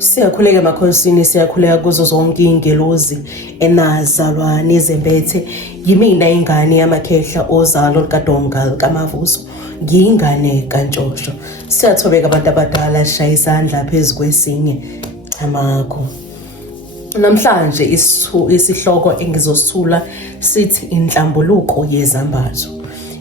Siyakhuleka emakhosini, siyakhuleka kuzo zonke ingelozi enazalwa nezembethe. Yimina ingane yamakhehla ozalo likaDonga likaMavuso, ngiyingane kaNtshosho. Siyathobeka abantu abadala, shaya isandla phezu kwesinye chamakho. Namhlanje isihloko engizosithula sithi inhlambuluko yezambatho.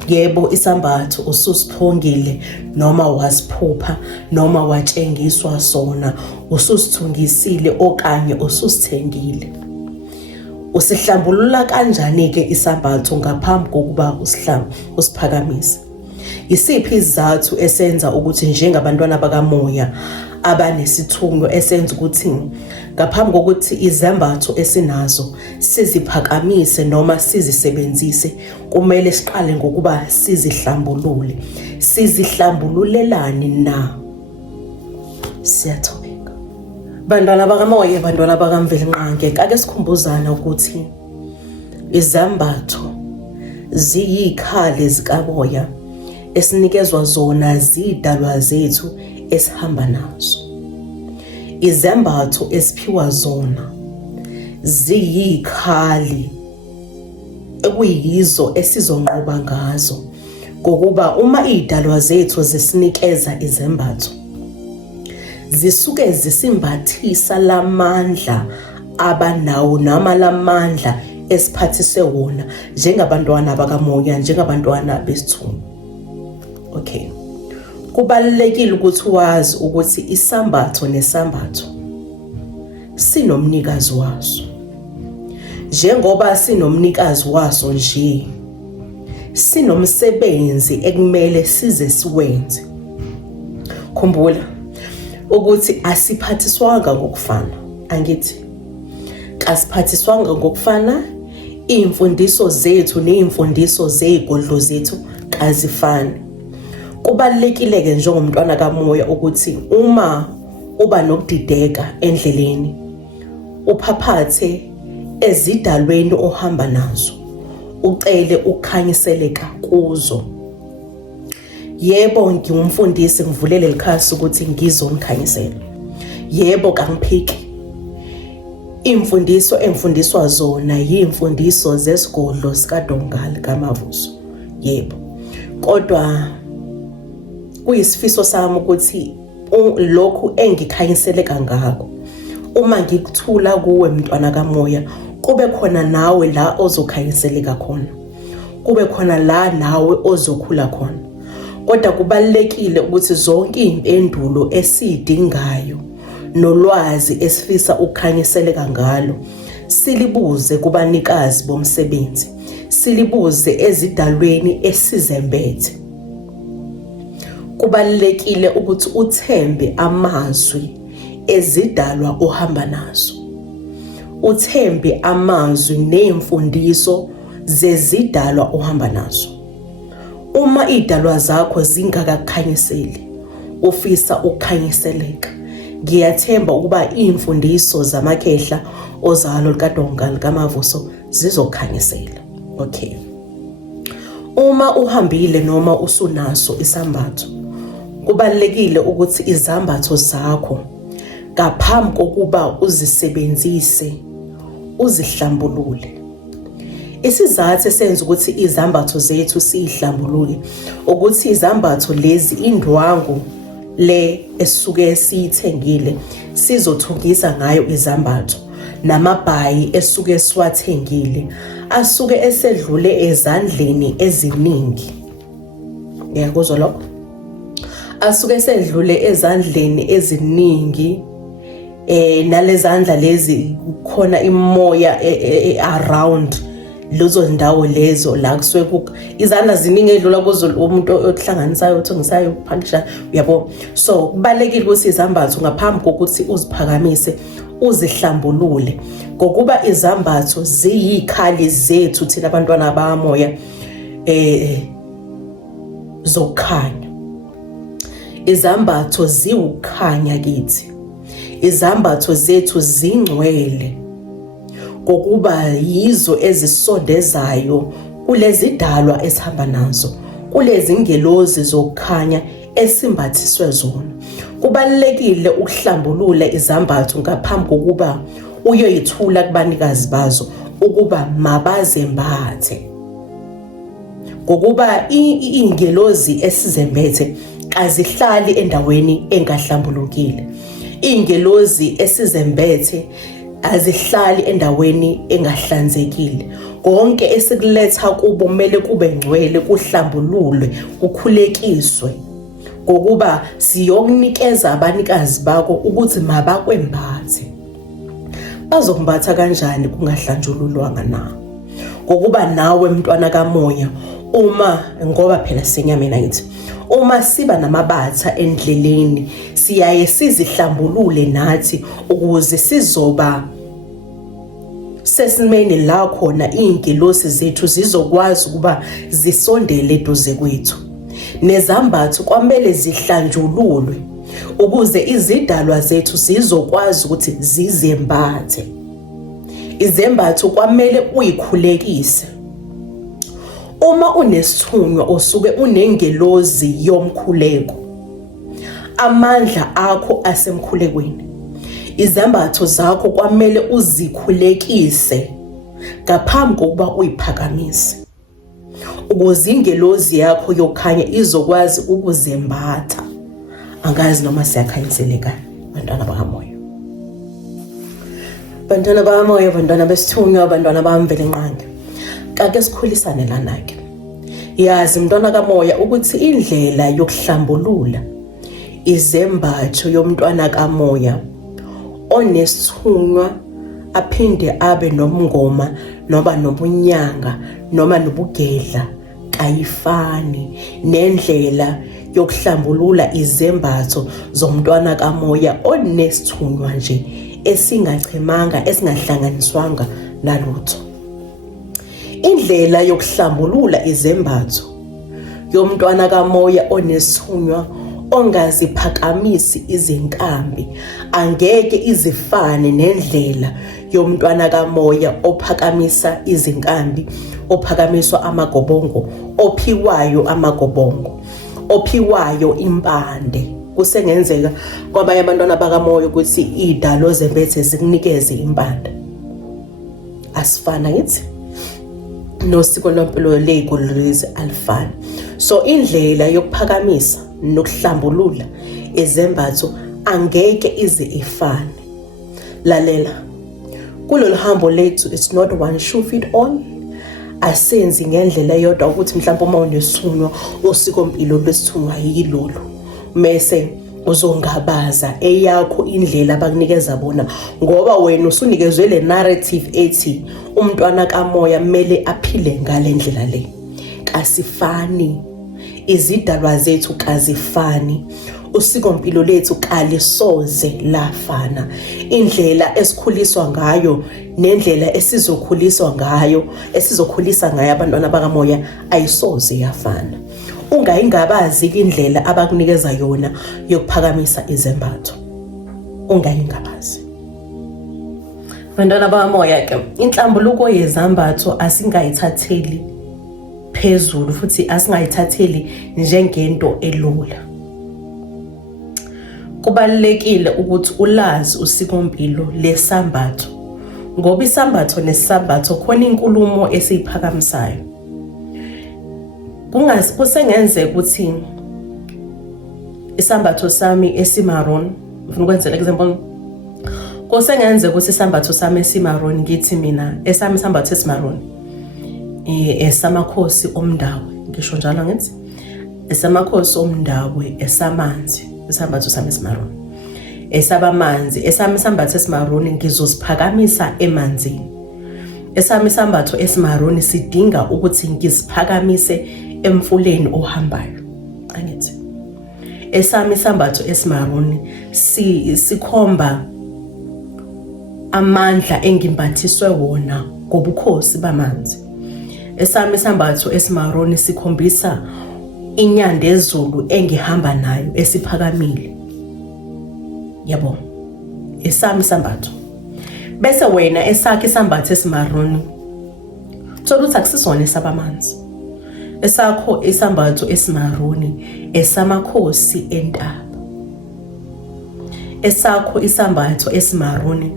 Yebo, isambatho ususiphongile noma wasiphupha noma watshengiswa sona, ususithungisile okanye ususithengile. Usihlambulula kanjani-ke isambatho ngaphambi kokuba usiphakamise? Isiphi isizathu esenza ukuthi njengabantwana bakamoya abanesithunywa esenza ukuthi ngaphambi kokuthi izambatho esinazo siziphakamise noma sizisebenzise, kumele siqale ngokuba sizihlambulule? Sizihlambululelani na? Siyathobeka bantwana bakamoya, bantwana bakamvelinqange. Ake sikhumbuzana ukuthi izambatho ziyikhali zikamoya esinikezwa zona zidalwa zethu esihamba nazo. Izambatho esiphiwa zona ziyikhali ekuyizo esizonqoba ngazo, ngokuba uma idalwa zethu zisinikeza izambatho, zisuke zisimbathisa lamandla abanawo noma lamandla esiphathise wona njengabantwana bakamoya, njengabantwana besithunywa. Okay, kubalulekile ukuthi wazi ukuthi isambatho nesambatho sinomnikazi waso. Njengoba sinomnikazi waso nje, sinomsebenzi ekumele size siwenze. Khumbula ukuthi asiphathiswanga ngokufana, angithi kasiphathiswanga ngokufana. Imfundiso zethu neimfundiso zezigodlo zethu kazifani. Kubalulekile-ke njengomntwana kamoya ukuthi uma uba nokudideka endleleni, uphaphathe ezidalweni ohamba nazo, ucele ukukhanyiseleka kuzo. Yebo, ngingumfundisi, ngivulele likhasi ukuthi ngizomkhanyisela. Yebo, kangiphiki. Imfundiso engifundiswa zona yimfundiso zesigodlo sikaDonga likaMavuso. Yebo, kodwa kuyisifiso sami ukuthi lokhu engikhanyiseleka ngakho, uma ngikuthula kuwe mntwana kamoya, kube khona nawe la ozokhanyiseleka khona, kube khona la nawe ozokhula khona. Kodwa kubalulekile ukuthi zonke impendulo esiyidingayo nolwazi esifisa ukukhanyiseleka ngalo silibuze kubanikazi bomsebenzi, silibuze ezidalweni esizembethe. Kubalulekile ukuthi uthembe amazwi ezidalwa ohamba nazo, uthembe amazwi neimfundiso zezidalwa ohamba nazo. Uma idalwa zakho zingakakukhanyiseli, ufisa ukukhanyiseleka, ngiyathemba ukuba imfundiso zamakhehla ozalo likaDonga likaMavuso zizokukhanyisela. Okay, uma uhambile noma usunaso isambatho, kubalulekile ukuthi izambatho zakho ngaphambi kokuba uzisebenzise uzihlambulule. Isizathu esenza ukuthi izambatho zethu siyihlambulule ukuthi izambatho lezi, indwangu le esuke siyithengile, sizothungisa ngayo izambatho, namabhayi esuke siwathengile asuke esedlule ezandleni eziningi. Ngiyakuzwa lokho? Asuke esedlule ezandleni eziningi, nalezandla lezi khona imoya around lezo ndawo lezo la kusuke izandla ziningi edlula kuzo umuntu ohlanganisayo, othungisayo, uphakisha, uyabo. So kubalekile ukuthi izambatho ngaphambi kokuthi uziphakamise uzihlambulule, ngokuba izambatho ziyikhali zethu thina abantwana bamoya zokukhanya. Izambatho ziwukhanya kithi. Izambatho zethu zingcwele ngokuba yizo ezisondezayo kulezi dalwa esihamba nazo, kulezi ngelozi zokukhanya esimbathiswe zona. Kubalulekile ukuhlambulula izambatho ngaphambi kokuba uyoyithula kubanikazi bazo ukuba mabazembathe. Ngokuba ingelozi esizembethe azihlali endaweni engahlambulukile. Ingelozi esizembethe azihlali endaweni engahlanzekile. Konke esikuletha kubo kumele kube ngcwele, kuhlambululwe, kukhulekiswe. Ngokuba siyokunikeza abanikazi bakho ukuthi mabakwembathe. Bazokumbatha kanjani kungahlanjululwanga na? Ngokuba nawe mntwana kamoya, ngoba phela senyameni ayithi, uma siba namabatha endleleni siyaye sizihlambulule nathi ukuze sizoba sesimeni la khona ingelosi zethu zizokwazi ukuba zisondele eduze kwethu. Nezambatho kwamele zihlanjululwe ukuze izidalwa zethu zizokwazi ukuthi zizembathe. Izembatho kwamele uyikhulekise. Uma unesithunywa osuke unengelozi yomkhuleko, amandla akho asemkhulekweni. Izambatho zakho kwamele uzikhulekise ngaphambi kokuba uyiphakamise, ukuze ingelozi yakho yokhanya izokwazi ukuzembatha. Angazi noma siyakhanyiseleka bantwana bakamoya. Bantwana bakamoya, bantwana besithunywa, bantwana bamvelenqangi. Kake sikhulisane lana-ke. Yazi mntwana kamoya ukuthi indlela yokuhlambulula izembatho yomntwana kamoya onesithunywa aphinde abe nomngoma noma nobunyanga noma nobugedla kayifani nendlela yokuhlambulula izembatho zomntwana kamoya onesithunywa nje esingachemanga, esingahlanganiswanga nalutho. Indlela yokuhlambulula izembatho yomntwana kamoya onesithunywa ongaziphakamisi izinkambi angeke izifane nendlela yomntwana kamoya ophakamisa izinkambi, ophakamiswa amagobongo, ophiwayo amagobongo, ophiwayo impande. Kusengenzeka kwabanye abantwana bakamoya ukuthi idalo zembethe zikunikeze impande. Asifana yithi nosiko lwempilo ley'guli lezi alifani. So indlela yokuphakamisa nokuhlambulula izembatho angeke ize ifane. Lalela, kulolu hambo lethu it's not one shoe fit all. Asenzi ngendlela eyodwa ukuthi mhlawumbe uma unesithunywa usikompilo lwesithunywa yilolu mese uzongabaza eyakho indlela abakunikeza bona, ngoba wena usunikezwe le narrative ethi umntwana kamoya kumele aphile ngale ndlela le. Kasifani, izidalwa zethu kazifani, usikompilo lethu kalisoze lafana. Indlela esikhuliswa ngayo nendlela esizokhulisa ngayo abantwana bakamoya ayisoze yafana. Ungayingabazi indlela abakunikeza yona yokuphakamisa izembatho. Ungayingabazi. Bantwana bakamoya ke, inhlambuluko yezambatho asingayithatheli phezulu futhi asingayithatheli njengento elula. Kubalulekile ukuthi ulazi usikompilo lesambatho, ngoba isambatho nesambatho khona inkulumo esiyiphakamisayo. Kusengenzeka ukuthi isambatho sami esimaroon, ufuna ukwenzela example, kusengenzeka ukuthi isambatho sami esimaroon ngithi mina esami isambatho esimaroon esamakhosi omndawe, ngisho njalo ngithi esamakhosi omndawe esamanzi, isambatho sami esimaroon esabamanzi, esami isambatho esimaroon ngizosiphakamisa emanzini. Esami isambatho esimaroon sidinga ukuthi ngisiphakamise emfuleni ohambayo. Angithi esami isambatho esimaroon sikhomba amandla engimbathiswe wona ngobukhosi bamanzi. Esami isambatho esimaroon sikhombisa inyanda ezulu engihamba nayo esiphakamile. Yabo, esami isambatho. Bese wena esakhe isambatho esimaroon thola ukuthi akusisona esabamanzi. Esakho isambatho esimaroon esamakhosi entaba. esakho isambatho esimaruni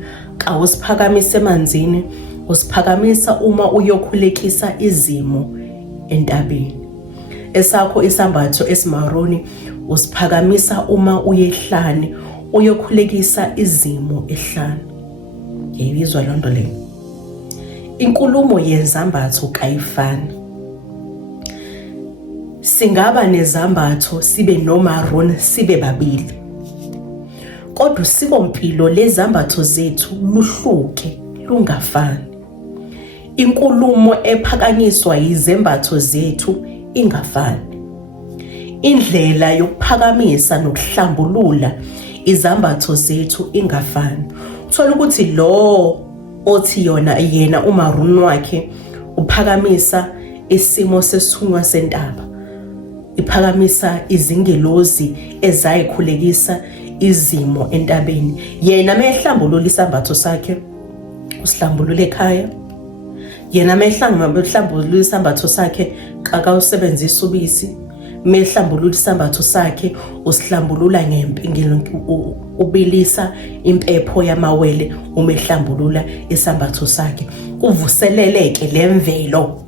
awusiphakamisa emanzini, usiphakamisa uma uyokhulekisa izimo entabeni. Esakho isambatho esimaruni usiphakamisa uma uyehlane uyokhulekisa izimo ehlane. Yayizwa lonto leyo. Inkulumo yezambatho kayifani. Singaba nezambatho sibe nomaruni sibe babili, kodwa usikompilo lezambatho zethu luhluke lungafani. Inkulumo ephakanyiswa yizembatho zethu ingafani. Indlela yokuphakamisa nokuhlambulula izambatho zethu ingafani. Uthola ukuthi lo othi yena umaruni wakhe uphakamisa isimo sesithunywa sentaba, iphakamisa izingelozi ezayikhulekisa izimo entabeni. Yena mehlambulula isambatho sakhe usihlambulula ekhaya. Yena mehlambulula isambatho sakhe akawusebenzisa ubisi. Mehlambulula isambatho sakhe usihlambulula ubilisa impepho yamawele umehlambulula isambatho sakhe. Uvuseleleke lemvelo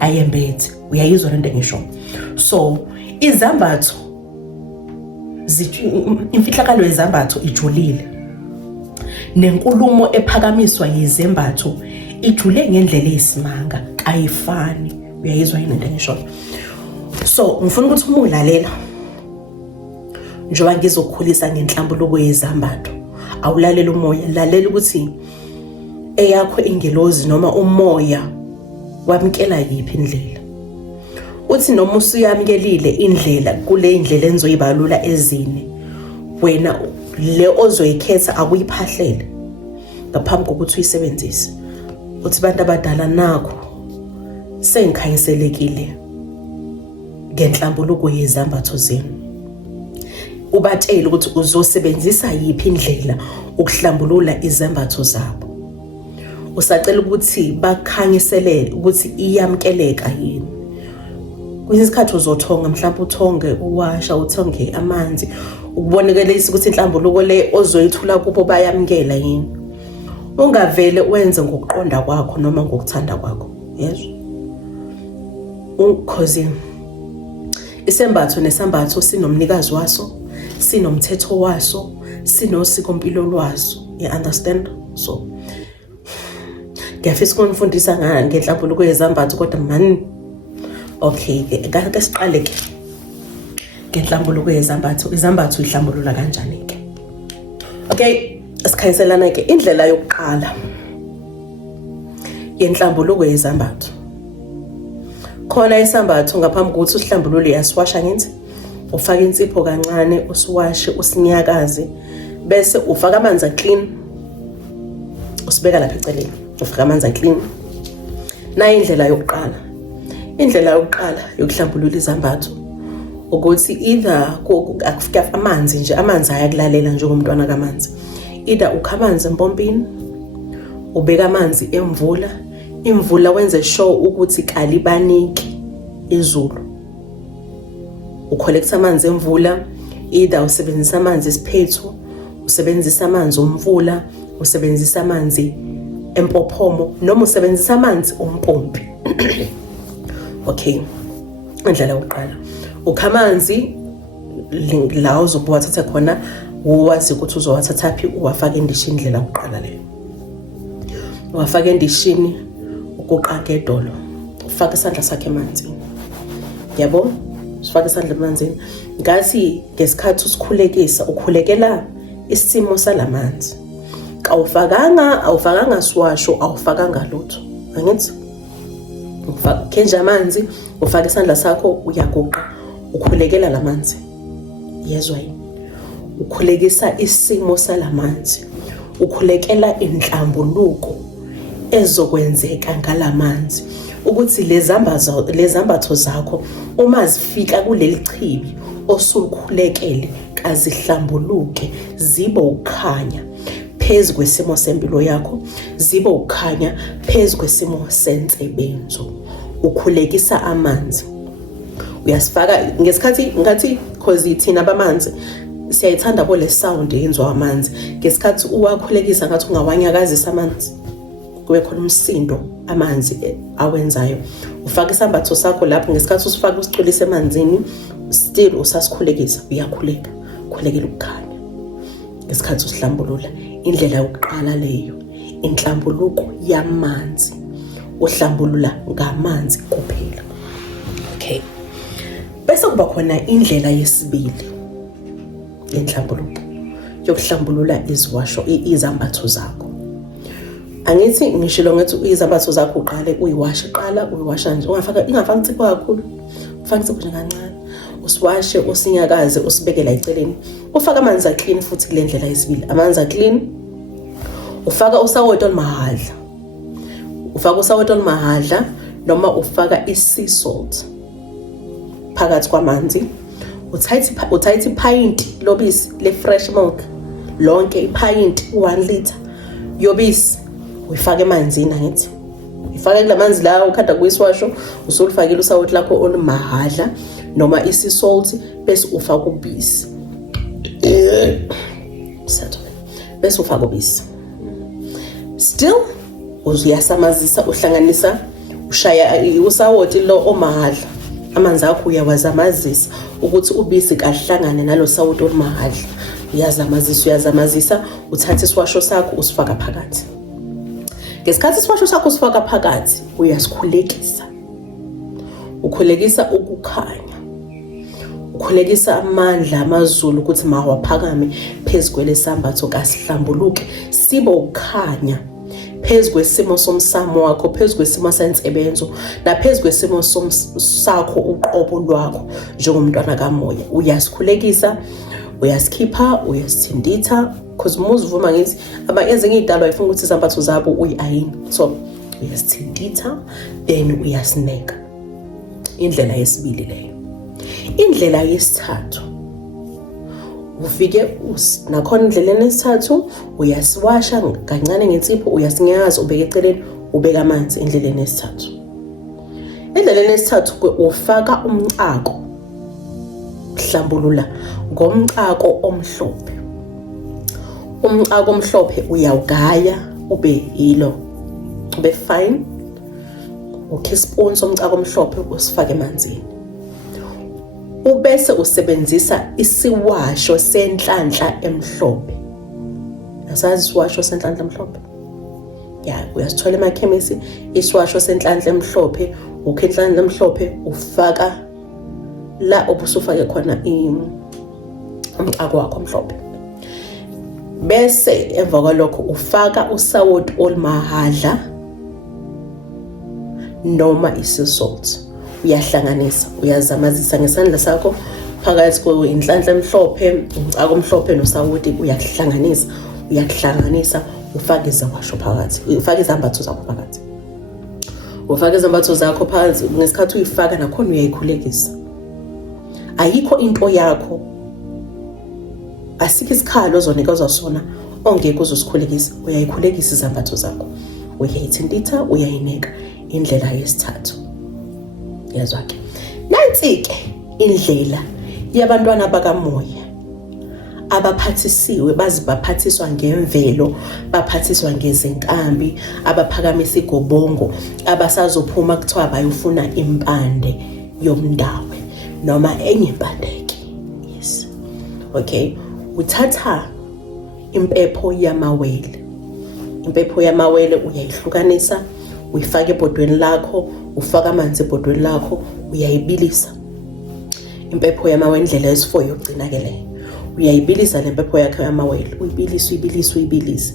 ayembethe. Uyayizwa lento engisho? So izambatho imfihlakalo yezambatho ijulile, nenkulumo ephakamiswa yizembatho ijule ngendlela eyisimanga, ayifani. Uyayizwa yini lento engisho? So ngifuna ukuthi uma ulalela njengoba ngizokukhulisa ngenhlambuluko yezambatho, awulalela umoya, lalela ukuthi eyakho ingelozi noma umoya wamkela yiphi indlela. Uthi noma usuyamkelile indlela kule indlela enizoyibalula ezine, wena le ozoyikhetha akuyiphahlele ngaphambi kokuthi uyisebenzise. Uthi bantu abadala nakho sengikhanyiselekile ngenhlambuluko yezambatho zenu. Ubatshele ukuthi uzosebenzisa yiphi indlela ukuhlambulula izambatho zabo. Usacela ukuthi bakhanyiselele ukuthi iyamkeleka yini. Kwesinye isikhathi uzothonga, mhlawumbe uthonge uwasha, uthonge amanzi, ukubonekelisa ukuthi inhlambuluko le ozoyithula kubo bayamkela yini. Ungavele wenze ngokuqonda kwakho noma ngokuthanda kwakho. Yes. Because isembatho nesambatho sinomnikazi waso, sinomthetho waso, sinosikompilo lwaso. You understand? So ngiyafisa ukunifundisa ngenhlambuluko yezambatho, kodwa man, okay, ke siqale ke ngenhlambuluko yezambatho. Izambatho ihlambulula kanjani ke? Okay, sikhayiselana ke indlela yokuqala yenhlambuluko yezambatho. Khona isambatho ngaphambi kokuthi usihlambulule uyasiwasha ngenzi, ufaka insipho kancane, usiwashe, usinyakaze, bese ufaka amanzi clean, usibeka lapha eceleni, ufaka amanzi clean. Na indlela yokuqala. Indlela yokuqala yokuhlambulula izambatho ukuthi either akufika amanzi nje, amanzi ayakulalela njengomntwana kamanzi. Either ukha amanzi empompini, ubeka amanzi emvula, imvula wenze sure ukuthi kalibaniki izulu. Ucollecta amanzi emvula, either usebenzisa amanzi esiphethu, usebenzisa amanzi omvula, usebenzisa amanzi empophomo, noma usebenzisa amanzi ompompi. Okay, indlela yokuqala. Ukha amanzi la uzobowathatha khona, uwazi ukuthi uzowathathaphi, uwafaka endishini. Indlela yokuqala leyo. Uwafaka endishini, uguqaka edolo, ufaka isandla sakhe emanzini. Yabo? Usifaka isandla emanzini. Ngathi ngesikhathi usikhulekisa, ukhulekela isimo salamanzi. Awufakanga siwasho, awufakanga lutho. Angithi? Ufaka kenja amanzi, ufaka isandla sakho, uyaguqa, ukhulekela lamanzi. Yezwa yini? Ukhulekisa isimo salamanzi. Ukhulekela inhlambuluko ezokwenzeka ngalamanzi, ukuthi lezambatho zakho uma zifika kuleli chibi osukhulekele kazihlambuluke, zibe ukukhanya phezu kwesimo sempilo yakho, zibe ukukhanya phezu kwesimo sensebenzo. Ukhulekisa amanzi, uyasifaka ngesikhathi ngathi cause ithina bamanzi siyayithanda le sound yenziwa amanzi. Ngesikhathi uwakhulekisa ngathi ungawanyakazisa amanzi, kube khona umsindo amanzi awenzayo. Ufaka isambatho sakho lapho, ngesikhathi usifaka usicwilisa emanzini, still usasikhulekisa, uyakhuleka, khulekela ukukhanya. Ngesikhathi usihlambulula, indlela yokuqala leyo, inhlambuluko yamanzi. Uhlambulula ngamanzi kuphela. Okay. Bese kuba khona indlela yesibili yenhlambuluko yokuhlambulula izambatho zakho. Angithi ngishilo ngathi izambatho zakho uqale uyiwasha nje. Ingafaka insipho kakhulu. Ufaka insipho nje kancane. Usiwashe, usinyakaze, usibeke la eceleni. Ufaka amanzi clean futhi kule ndlela yesibili. Amanzi clean. Ufaka usawoti olumahadla. Ufaka usawoti olumahadla noma ufaka sea salt phakathi kwamanzi. Uthatha ipayinti lobisi le-fresh milk, lonke ipayinti 1 liter yobisi, uyifake emanzini angithi. Uyifake kulamanzi lawo ukhanda kuyiswasho, usulifakile usawoti lakho olumahadla noma i-sea salt, bese ufaka ubisi. Bese ufaka ubisi. Still uyasamazisa, uhlanganisa, ushaya usawoti lo omahadla. Amanzi akho uyawazamazisa ukuthi ubisi kahlangane nalo sawoti olumahadla. Uyazamazisa, uthatha iswasho sakho usifaka phakathi. Ngesikhathi iswasho sakho usifaka phakathi, uyasikhulekisa. Ukhulekisa ukukhanya. Ukhulekisa amandla amazulu ukuthi mawaphakame phezu kwelesambatho kasihlambuluke, sibe ukukhanya phezu kwesimo somsamo wakho, phezu kwesimo sensebenzo, naphezu kwesimo sakho uqobo lwakho njengomntwana kamoya. Uyasikhulekisa, uyasikhipha, uyasithinditha, because muzivuma ngithi ezinye izidalwa ifuna ukuthi izambatho zabo uyi-ayini. So uyasithinditha, then uyasineka. Indlela yesibili leyo. Indlela yesithathu, ufike nakhona indleleni yesithathu, uyasiwasha kancane ngensipho, uyasinyakaza, ubeke eceleni, ubeka amanzi endleleni yesithathu. Endleleni yesithathu ufaka umcako, uhlambulula ngomcako omhlophe. Umcako omhlophe uyawugaya ube fine. Ukhe ispoon somcako omhlophe usifake emanzini. Ubese usebenzisa isiwasho senhlanhla emhlophe. Asazi isiwasho senhlanhla emhlophe? Uyasithola emakhemisi isiwasho senhlanhla emhlophe. Ukhe inhlanhla emhlophe ufaka la obusufake khona umcako wakho omhlophe. Bese emva kwalokho ufaka usawoti olumahadla noma i-sea salt. Uyahlanganisa, uyazamazisa ngesandla sakho phakathi kwinhlanhla emhlophe, umcako omhlophe nosawoti, uyahlanganisa, ufake izawasho phakathi, ufake izambatho zakho phakathi. Ufake izambatho zakho phakathi, ngesikhathi uyifaka nakhona uyayikhulekisa. Ayikho into yakho, asikho isikhalo ozonikezwa sona ongeke uzosikhulekisa. Uyayikhulekisa izambatho zakho, uyayithinditha, uyayineka. Indlela yesithathu. Yazwake. Nansi-ke indlela yabantwana bakamoya abaphathisiwe, baphathiswa ngemvelo, baphathiswa ngezinkambi, abaphakamisa igobongo, abasazophuma kuthiwa bayofuna impande yomndawe noma enye impandeke. Yes. Okay. Uthatha impepho yamawele. Impepho yamawele uyayihlukanisa, uyifaka ebhodweni lakho, ufaka amanzi ebhodweni lakho, uyayibilisa. Impepho yamawele indlela yesi4 yokugcina ke leyo. Uyayibilisa le mpepho yakho yamawele, uyibilisa.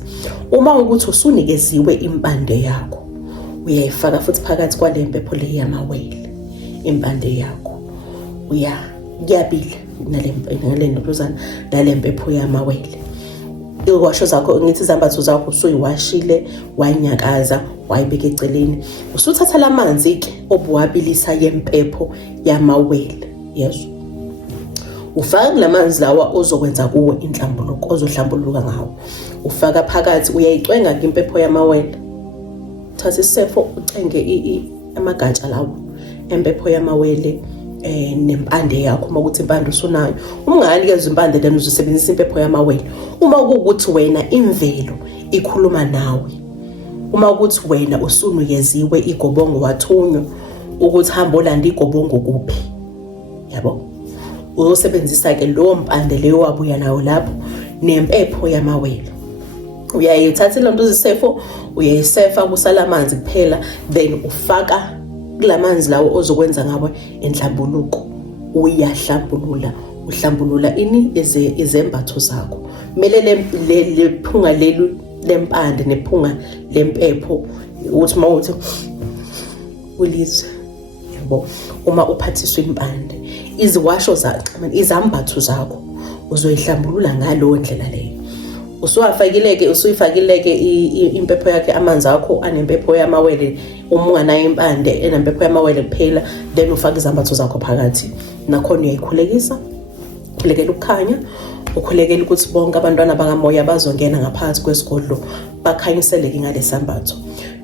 Uma ukuthi usunikeziwe impande yakho, uyayifaka futhi phakathi kwale mpepho le yamawele. Impande yakho kuyabila nale mpepho yamawele. Iwasho zakho, ngithi izambatho zakho usuyiwashile, wayinyakaza, wayibeka eceleni. Usuthatha lamanzi ke obuwabilisa yempepho yamawele. Yes. Ufaka lamanzi lawa ozokwenza kuwo inhlambuluko, ozohlambuluka ngawo. Ufaka phakathi, uyayicwenga ke impepho yamawele. Thatha isefo ucenge amagatsha lawo empepho yamawele, nempande yakho. Uma ukuthi impande usunayo, unganikezwa impande then uzosebenzisa impepho yamawele. Uma kuwukuthi wena imvelo ikhuluma nawe, uma ukuthi wena usunikeziwe igobongo wathunywa ukuthi hamba olanda igobongo kuphi, yabo, uzosebenzisa ke lowo mpande leyo wabuya nayo lapho nempepho yamawele. Uyayithatha le nto uzisefo, uyayisefa kusala amanzi kuphela, then ufaka kulamanzi lawo ozokwenza ngawo enhlambuluko. Uyahlambulula, uhlambulula izembatho zakho. Kumele lephunga leli lempande nephunga lempepho uthi mawuthi ulizwe, yabo, uma uphathiswa impande, iziwasho zakho, izambatho zakho uzoyihlambulula ngalowo ndlela leyo. Usuyifakileke impepho yakhe, amanzi akho anempepho yamawele, uma unganayo impande enempepho yamawele kuphela, then ufaka izambatho zakho phakathi. Nakhona uyayikhulekisa, ukhulekela ukukhanya, ukhulekela ukuthi bonke abantwana bakamoya bazongena ngaphakathi kwesigodlo bakhanyiseleke ngalesambatho.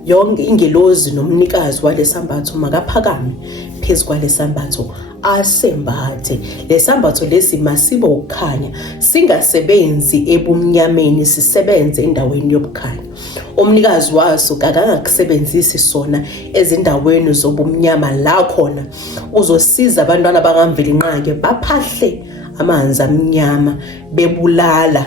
Yonke ingelozi nomnikazi walesambatho makaphakame phezu kwalesambatho asembathe. Lesambatho lesi masibo ukukhanya, singasebenzi ebumnyameni, sisebenze endaweni yobukhanya. Umnikazi waso akangakusebenzisi sona ezindaweni zobumnyama, la khona uzosiza abantwana bakamvelinqake baphahle amanzi amnyama bebulala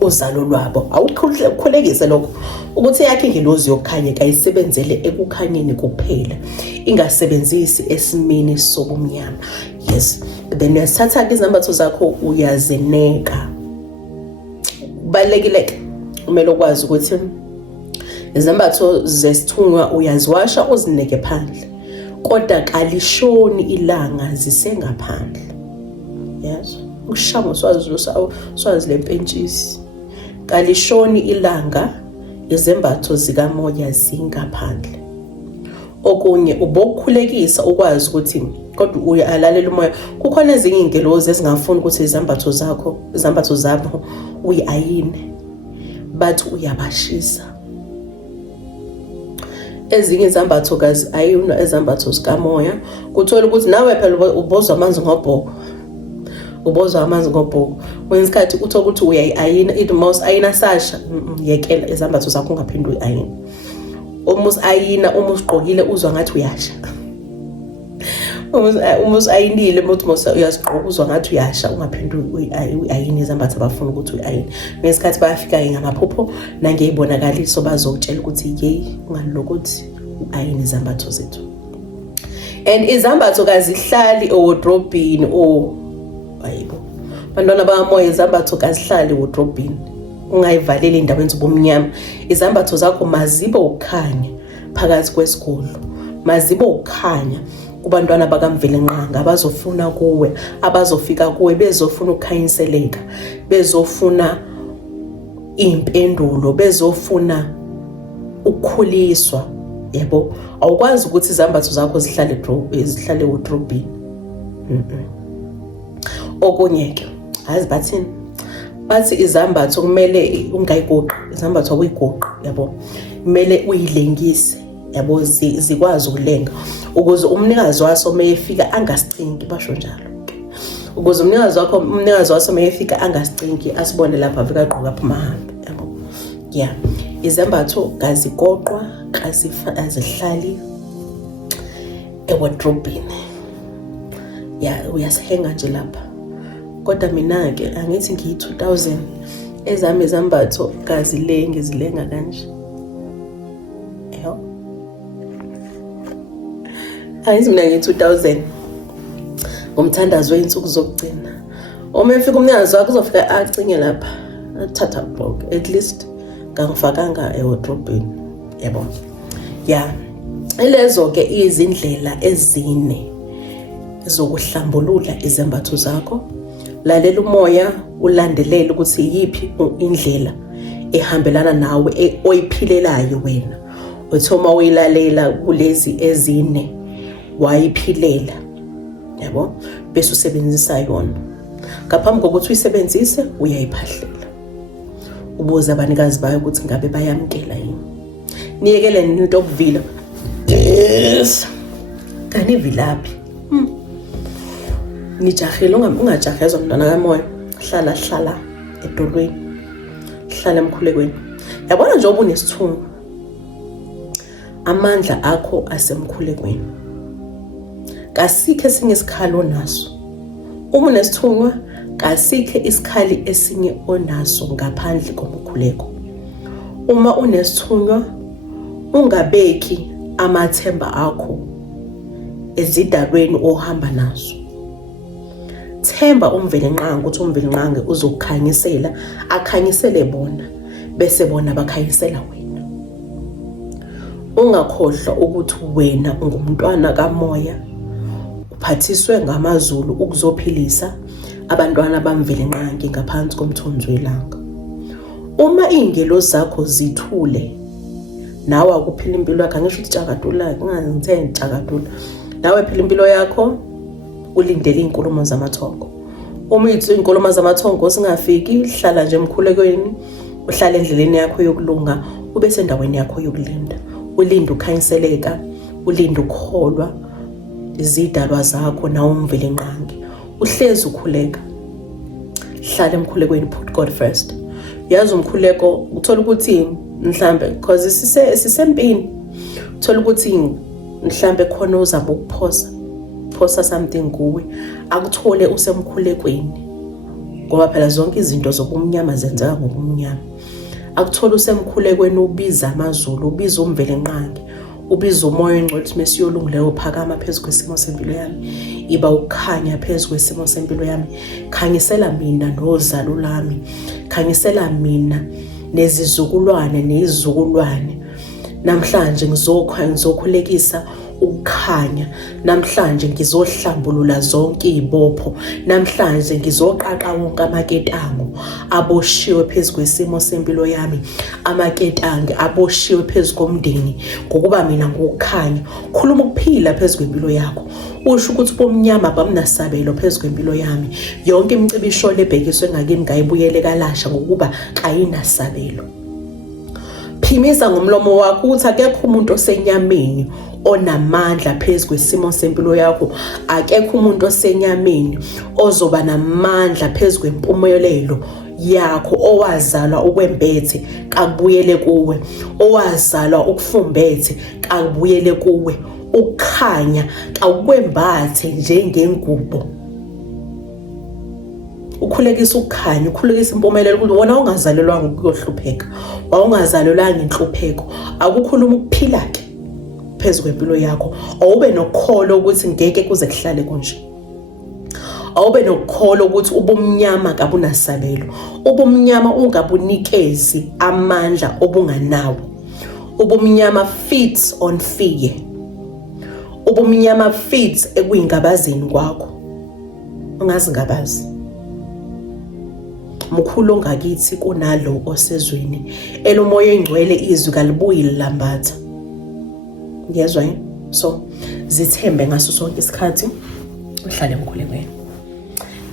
uzalo lwabo. Awukhulekise lokho ukuthi yakhe ingelozi yokukhanya kayisebenzele ekukhanyeni kuphela, ingasebenzisi esimini sobumnyama. Yes, then uyasithatha izambatho zakho uyazineka. Kubalulekile kumele ukwazi ukuthi izambatho zesithunywa uyaziwasha uzineke phandle, kodwa kalishoni ilanga zisengaphandle. Yes, ushamo swazi lempentshisi, kalishoni ilanga izembatho zikamoya zingaphandle. Okunye ubokukhulekisa ukwazi ukuthi kodwa uyalalela umoya. Kukhona ezinye ingelozi ezingafuni ukuthi izambatho zabo uyiayine, but uyabashisa. Ezinye izambatho kazi ayina ezambatho zikamoya, kuthola ukuthi nawe phela ubozwa amanzi ngobhoko. Wensikhathi uthola ukuthi uyayiayina, it most ayina sasha, yekela izambatho zakho ungaphindi uyiayina. Uma usayina, uma usigqokile uzwa ngathi uyasha. Uma usayinile uthi uyazigqoka uzwa ngathi uyasha, ungaphindi uyiayine izambatho abafuna ukuthi uyiayine. Ngesikhathi bayafika ngamaphupho nangeyibonakaliso bazokutshela ukuthi yeyi ungalokuthi uayine izambatho zethu. And izambatho kazihlali ewardrobe-ini ayibo. Bantwana bakamoya, izambatho kazihlali ewardrobe-ini. Ungayivaleli endaweni zobumnyama. Izambatho zakho mazibe ukukhanya phakathi kwesigodlo, mazibe ukukhanya kubantwana bakamvelinqanga abazofuna kuwe, abazofika kuwe bezofuna ukukhanyiseleka, bezofuna impendulo, bezofuna ukukhuliswa, yebo. Awukwazi ukuthi izambatho zakho zihlale ewardrobe-ini. Okunye ke bathi izambatho kumele ungayigoqi, izambatho akuyigoqi, yabo. Kumele uyilengise, yabo, zikwazi ukulenga ukuze umnikazi waso mayefika angasicingi, basho njalo. Ukuze umnikazi waso mayefika angasicingi, asibone lapha afika agqoka phuma hamba, yabo. Yeah, izambatho kazigoqwa, azihlali ewardrobe-ini. Yeah, uyasihenga nje lapha. Kodwa mina ke angithi ngiyi-2000 ezami izambatho zilenga kanje. Angithi mina ngiyi-2000 ngomthandazo wey'nsuku zokugcina. Uma efika umnikazi wakho uzofika acinge lapha, athatha blog, at least ngangifakanga ewardrobe-ini, yabo. Yeah, ilezo-ke izindlela ezine zokuhlambulula izembatho zakho. Lalela umoya, ulandelele ukuthi yiphi indlela ehambelana nawe oyiphilelayo wena. Uthoma uyilalela kulezi ezine wayiphilela, yabo, bese usebenzisa yona. Ngaphambi kokuthi uyisebenzise uyayiphahlela, ubuza abanikazi bayo ukuthi ngabe bayamkela yini. Niyekele into okuvila. Yes, kanivilaphi. nijahile ungajahezwa mntwana kamoya, hlala edolweni, hlala emkhulekweni. Yabona nje ubunesithungo, amandla akho asemkhulekweni. Kasikho esinye isikhali onaso. Uma unesithungo, kasikho isikhali esinye onaso ngaphandle komkhuleko. Uma unesithungo, ungabeki amathemba akho ezidalweni ohamba nazo. Themba umvelinqangi ukuthi umvelinqangi uzokukhanyisela, akhanyisele bona, bese bona bakhanyisela wena. Ungakhohlwa ukuthi wena ungumntwana kamoya, uphathiswe ngamazulu ukuzophilisa abantwana bamvelinqangi ngaphansi komthunzi welanga. Uma iy'ngelo zakho zithule, nawe akuphila impilo yakho, angisho ukuthi jakadula, ngingazitheni jakadula. Nawe phila impilo yakho, ulindele iy'nkulumo zamathongo. Uma iy'nkulumo zamathongo singafiki, hlala nje emkhulekweni, uhlale endleleni yakho yokulunga, ube sendaweni yakho yokulinda. Ulinde ukhanyiseleka, ulinde ukholwa izidalwa zakho nawe umvelinqangi. Uhlezi ukhuleka. Hlala emkhulekweni, put God first. Yazi umkhuleko uthola ukuthi mhlambe because sisempini, uthola ukuthi mhlambe khona uzama ukuphosa something kuwe, akuthole usemkhulekweni. Ngoba phela zonke izinto zobumnyama zenzeka ngobumnyama. Akuthole usemkhulekweni, ubiza amazulu, ubiza umvelinqangi, ubiza umoya engcwele mesiyolungileyo uphakama phezulu kwesimo sempilo yami. Iba ukukhanya phezulu kwesimo sempilo yami. Khanyisela mina nozalo lami. Khanyisela mina nezizukulwane nezizukulwane. Namhlanje ngizokhulekisa ukukhanya. Namhlanje ngizohlambulula zonke izibopho. Namhlanje ngizoqaqa wonke amaketango aboshiwe phezulu kwesimo sempilo yami. Amaketango aboshiwe phezulu komndeni ngokuba mina ngokukhanya. Khuluma ukuphila phezulu kwempilo yakho. Usho ukuthi bomnyama bamnasabelo phezulu kwempilo yami. Yonke imicibisho lebhekiswe ngakini ngayibuyele kalasha ngokuba ayinasabelo. Phimisa ngomlomo wakho ukuthi akekho umuntu osenyameni onamandla phezulu kwesimo sempilo yakho. Akekho umuntu osenyameni ozoba namandla phezulu kwempumelelo yakho. Owazalwa ukwembethe kakubuyele kuwe, owazalwa ukufumbethe kakubuyele kuwe. Ukukhanya kakwembathe njengengubo. Ukhulekisa ukukhanya, ukhulekisa impumelelo ukuthi wona ungazalelwanga ukuyohlupheka, wawungazalelwanga inhlupheko. Akukhuluma ukuphila ke phezulu kwempilo yakho. Awube nokukholo ukuthi ngeke kuze kuhlale konje. Awube nokukholo ukuthi ubumnyama kabunasabelo. Ubumnyama ungabunikezi amandla obunganawo. Ubumnyama feeds on fear. Ubumnyama feeds ekuyingabazeni kwakho. Ungazi ngabazi. Mkhulu ngakithi kunalo osezweni. Elomoya engcwele izwi kalibuyi lilambatha. Ngiyezwa yini? So zithembe ngaso sonke isikhathi, uhlale emkhulekweni.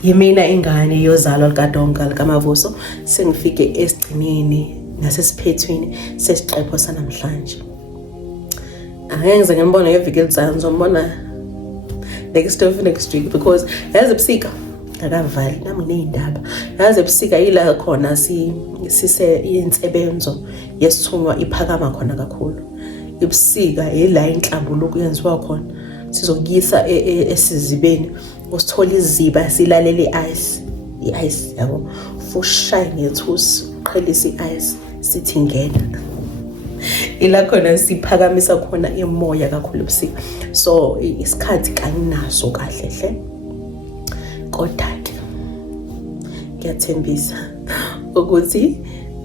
Yimina ingane yozalo likaDonga likaMavuso, sengifike esigcineni nasesiphethweni sesiqepho sanamhlanje. Angeke ngize ngibone ngeviki elizayo, ngizombona next week because yazi ebusika akavali nami neyindaba. Yazi ebusika ila khona sise insebenzo yesithunwa iphakama khona kakhulu. Ebusika ila inhlambuluko kuyenziwa khona. Sizokuyisa esizibeni, usithola iziba silalele ice yabo. Fushaya ngethusi, uqhelisa ice sithi ngena. Ila khona siphakamisa khona emoya kakhulu ebusika. So isikhathi kaninaso kahle hle. Kodwa ke ngiyathembisa ukuthi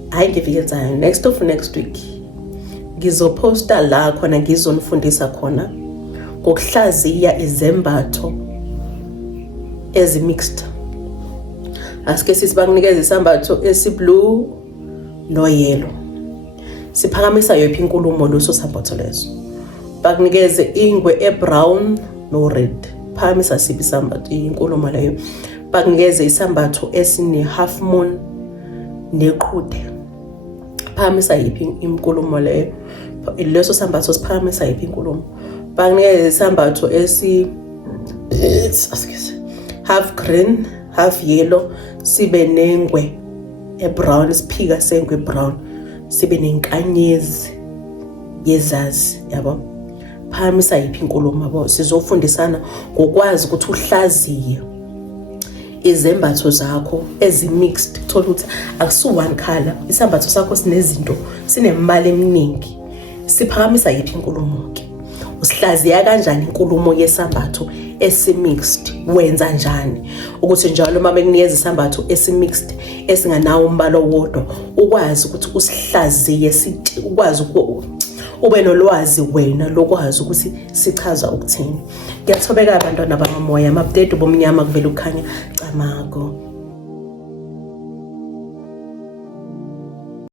hayi ngivikezayo next week ngizoposta la khona ngizonifundisa khona ngokuhlaziya izembatho ezimixed. Asike sisibakunikeza isambatho esiblue no yellow. Siphakamisa yophi inkulumo loso sambatho leso. Bakunikeze ingwe ebrown no red. Phamisa siphi isambatho inkulumo leyo. Bakunikeze isambatho esine half moon neqhude. Phamisa yiphi inkulumo leyo. Leso sambatho siphamisa yiphi inkulumo. Bakunikeze isambatho half green, half yellow, sibe nengwe brown, isiphika sengwe brown, sibe nenkanyezi yezazi, yabo. Phamisa yiphi inkulumo yabo. Sizofundisana ngokwazi ukuthi uhlaziye izembatho zakho ezi-mixed. Thola ukuthi akusu one color, isambatho sakho sinezinto, sinemibala eminingi. Siphakamisa yiphi inkulumo-ke? Usihlaziya kanjani inkulumo yesambatho esi-mixed? Wenza njani ukuthi njalo uma bekunikeza isambatho esi-mixed esinganawo umbala owodwa ukwazi ukuthi usihlaziye, ukwazi ube nolwazi wena lokwazi ukuthi sichaza ukuthini. Ngiyathobeka abantwana bamamoya, ama-update bomnyama kuvela ukukhanya camako.